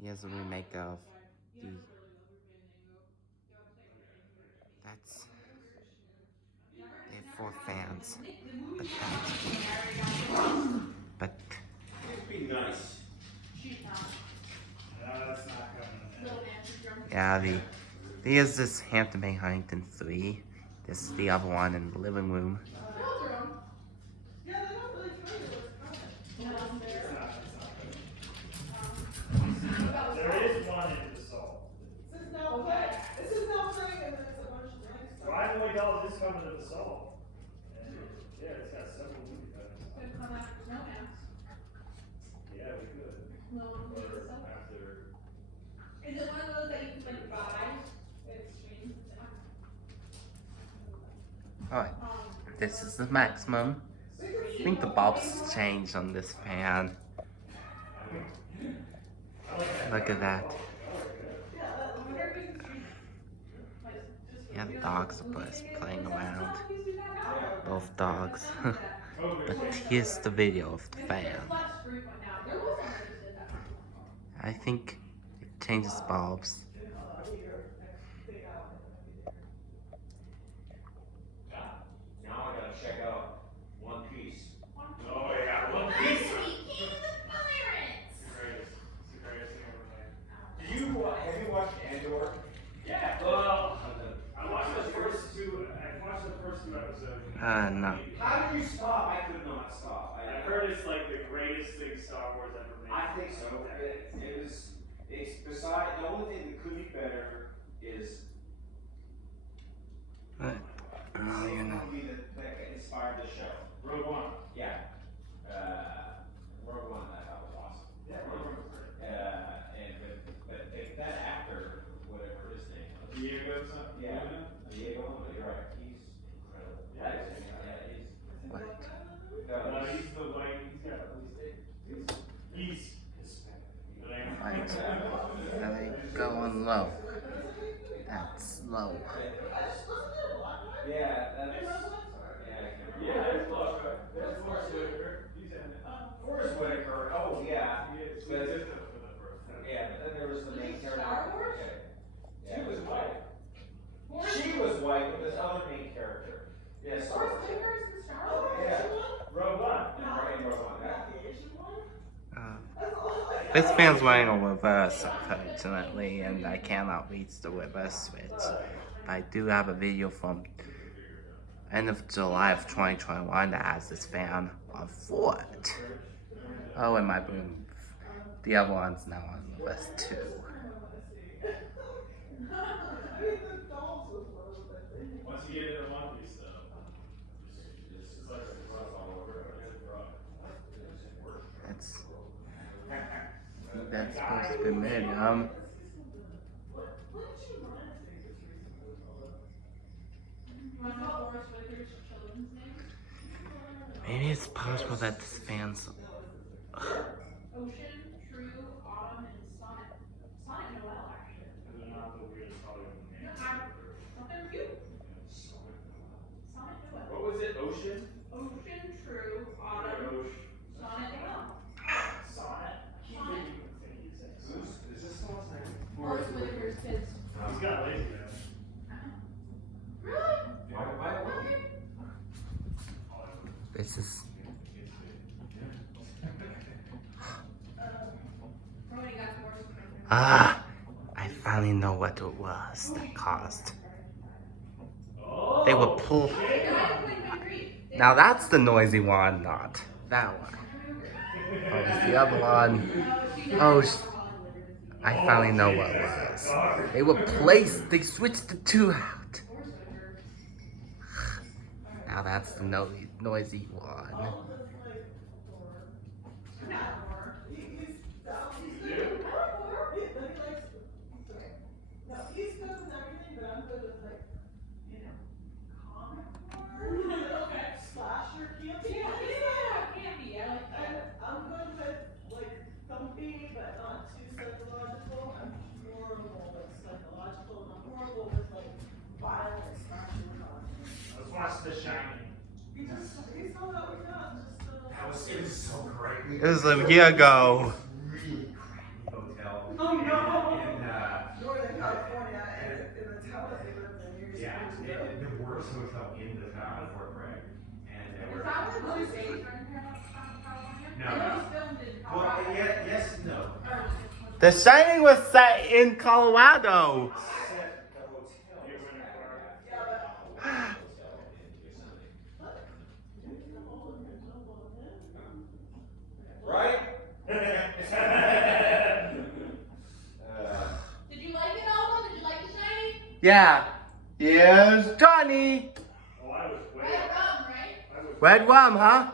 He has a remake of the. That's they have 4 fans, but but Be nice. yeah, he has this Hampton Huntington 3. This is the other one in the living room. There is one in the soul. This is now playing, and then it's a bunch of things. Why do we call this coming to the soul? And yeah, it's got several movie titles. Could come after Romance. Yeah, we could. Or after. Is it one of those that you can like buy? Exchange. Alright, this is the maximum. I think the bulbs changed on this fan. Look at that. Yeah, the dogs are just playing around. Both dogs. But here's the video of the fan. I think it changes bulbs. Now I gotta check out One Piece. Oh yeah, One Piece. King of the Pirates. It's the greatest thing ever made. Have you watched Andor? Yeah. Well, I watched the first two episodes. No. How did you stop? I could not stop. I heard it's like the greatest thing Star Wars ever made. I think so. It's beside, the only thing that could be better is Oh, you know. movie that inspired the show. Rogue One. Yeah. Rogue One, that was awesome. Yeah, Rogue One was great. But that actor, whatever his name was. Diego something? Yeah, Diego, you're right. He's incredible. Yeah, What? no, he's the white. He's got at least 8. He's Hispanic. Right. Really going low. That's low. Yeah, that's. Yeah, that's close, right? That's Forrest Whitaker. He's in it. Forrest Whitaker. Oh, yeah. He is. But- He's in it for the first time. Yeah, but then there was the main character. Star Wars? Yeah. She was white. She was white with this other main character. Yeah, Star Wars. Forrest Whitaker is in Star Wars? Yeah. Rogue One. Right, Rogue One, yeah. This fan's wearing a reverse, unfortunately, and I cannot reach the reverse switch. But I do have a video from end of July of 2021 that has this fan on foot. Oh, and my boom. The other one's now on reverse too. Once you get into One Piece, though, it's like a cross all over. That's supposed to be mid. Maybe it's possible that this fan's. Ocean, True, Autumn, and Sonnet. Sonnet Noel, actually. They're not the weirdest Hollywood names. Something review. Sonnet Noel. What was it? Ocean? Ocean, True, Autumn, Sonnet Noel. Sonnet? Is this someone's name? Forrest Whitaker's kids. He's got lazy man. Really? Why? This is. Ah! I finally know what it was that caused. They were pull. Now that's the noisy one, not that one. Oh, it's the other one. Oh, I finally know what it was. They were placed. They switched the two out. Now that's the noisy one. The Shining. It was so great. It was a year ago. Really crappy hotel. hotel. Oh, no. Northern California, and in the town that they lived in years ago. The worst hotel in the town, Fort Bragg. And they Is were. that what really safe in California? No, I know no. it's filmed in Well, Colorado. yes, no. The Shining was set in Colorado. Set the hotel. You win a car. Right? Did you like it, Alma? Did you like The Shining? Yeah. Here's Johnny. Oh, I was way Red off. rum, right? I was Red rum, huh?